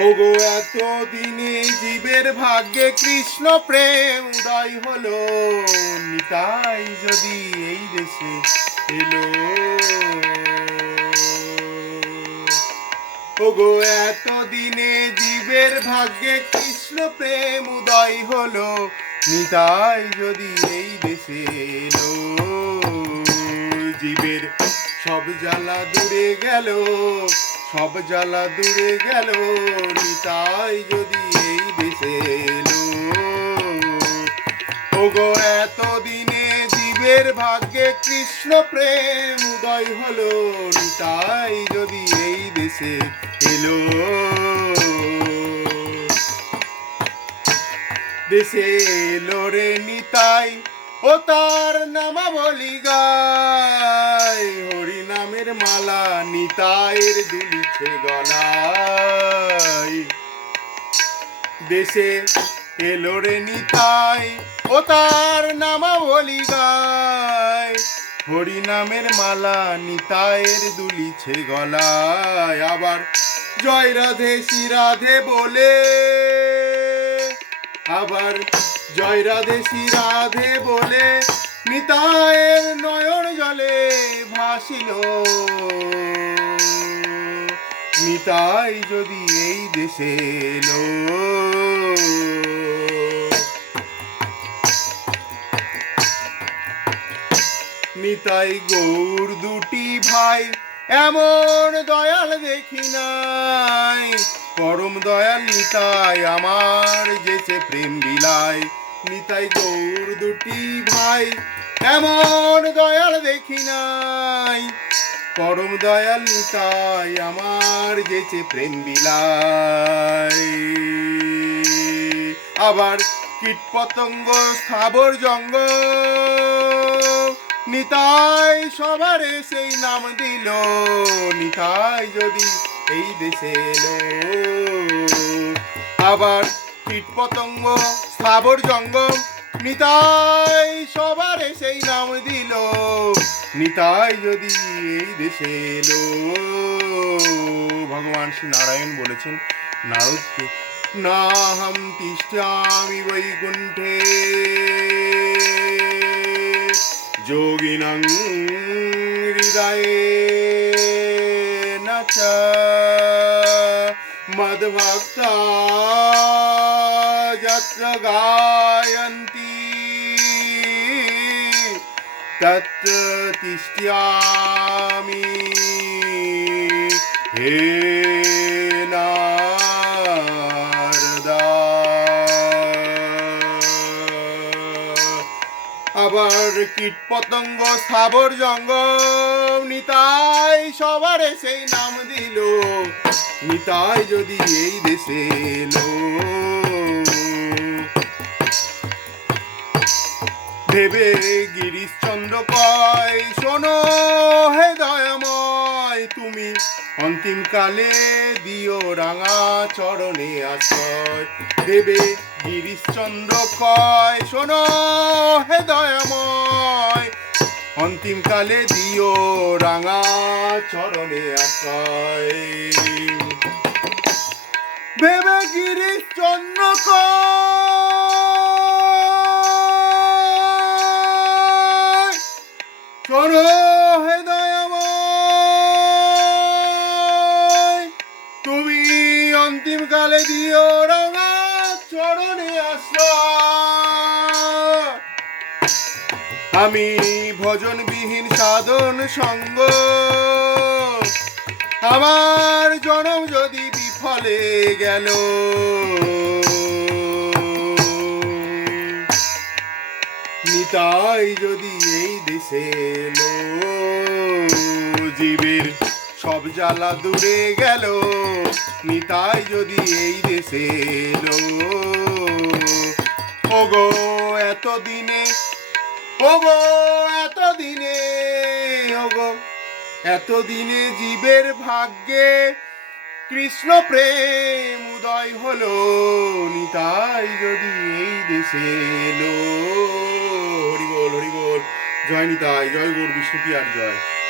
ওগো এত দিনে জীবের ভাগ্যে কৃষ্ণ প্রেম উদয় হলো। নিতাই যদি এই দেশে এলো। ওগো এত দিনে জীবের ভাগ্যে কৃষ্ণ প্রেম উদয় হলো। নিতাই যদি এই দেশে এলো। জীবের সব জ্বালা দূরে গেল। সব জ্বালা দূরে গেল, নিতাই যদি এই দেশে এলো। ওগো এত দিনে জীবের ভাগ্যে কৃষ্ণ প্রেম উদয় হলো, নিতাই যদি এই দেশে এলো। দেশে এলো রে নিতাই ও তার নামা বলি গায় হরি নামের মালা নিতায়ের দুলিছে গলায়। দেশে এলো রে নিতাই, ও তার নামা বলি গায় হরি নামের মালা নিতায়ের দুলিছে গলায়। আবার জয় রাধে, শ্রী রাধে বলে, আবার জয় রাধে শ্রী রাধে বলে নিতায়ের নয়ন জলে ভাসিল। নিতাই যদি এই দেশে এলো। নিতাই গৌর দুটি ভাই এমন দয়াল দেখি নাই। পরম দয়াল নিতাই আমার যেছে প্রেম বিলাই। নিতাই গৌর দুটি ভাই, এমন দয়াল দেখি নাই। পরম দয়াল নিতাই আমার যেছে প্রেম বিলাই। আবার কীট পতঙ্গ স্থাবর জঙ্গ নিতাই সবারে সেই নাম দিল। নিতাই যদি এই দেশে এলো। আবার কীট পতঙ্গ স্থাবর জঙ্গম নিতাই সবারে সেই নাম দিল। নিতাই যদি এই দেশে এলো। ভগবান শ্রী নারায়ণ বলেছেন, নারদকে না হম তিষ্ঠামি বৈকুণ্ঠে। जोगिना हृदय न च मद्भक्ता यत्र गायन्ति तत्र तिष्ठामि हे আবার কীট পতঙ্গ স্থাবর জঙ্গম নিতাই সবার সেই নাম দিল। নিতাই যদি এই দেশে এলো। ভেবে গিরিশচন্দ্র কয়, শোনো কালে দিও রাঙা চরণে আশ্রয়। দেবে গিরিশচন্দ্র কয়, শোনো হে দয়াময়। অন্তিম কালে দিও রাঙা চরণে আশ্রয়। ভেবে গিরিশচন্দ্র কয়, শোনো দিও রাঙা চরণে আশ্রয় আমি ভজনবিহীন সাধন সঙ্গ। আমার জনম যদি বিফলে গেল। নিতাই যদি এই দেশে জীবের সব জ্বালা দূরে গেল। নিতাই যদি এই দেশে ওগো এত দিনে ওগো এত দিনে ওগো এত দিনে জীবের ভাগ্যে কৃষ্ণ প্রেম উদয় হলো। নিতাই যদি এই দেশে এলো। হরি বল হরি বল। জয় নিতাই, জয় গৌর, বিষ্ণু কি আর জয়?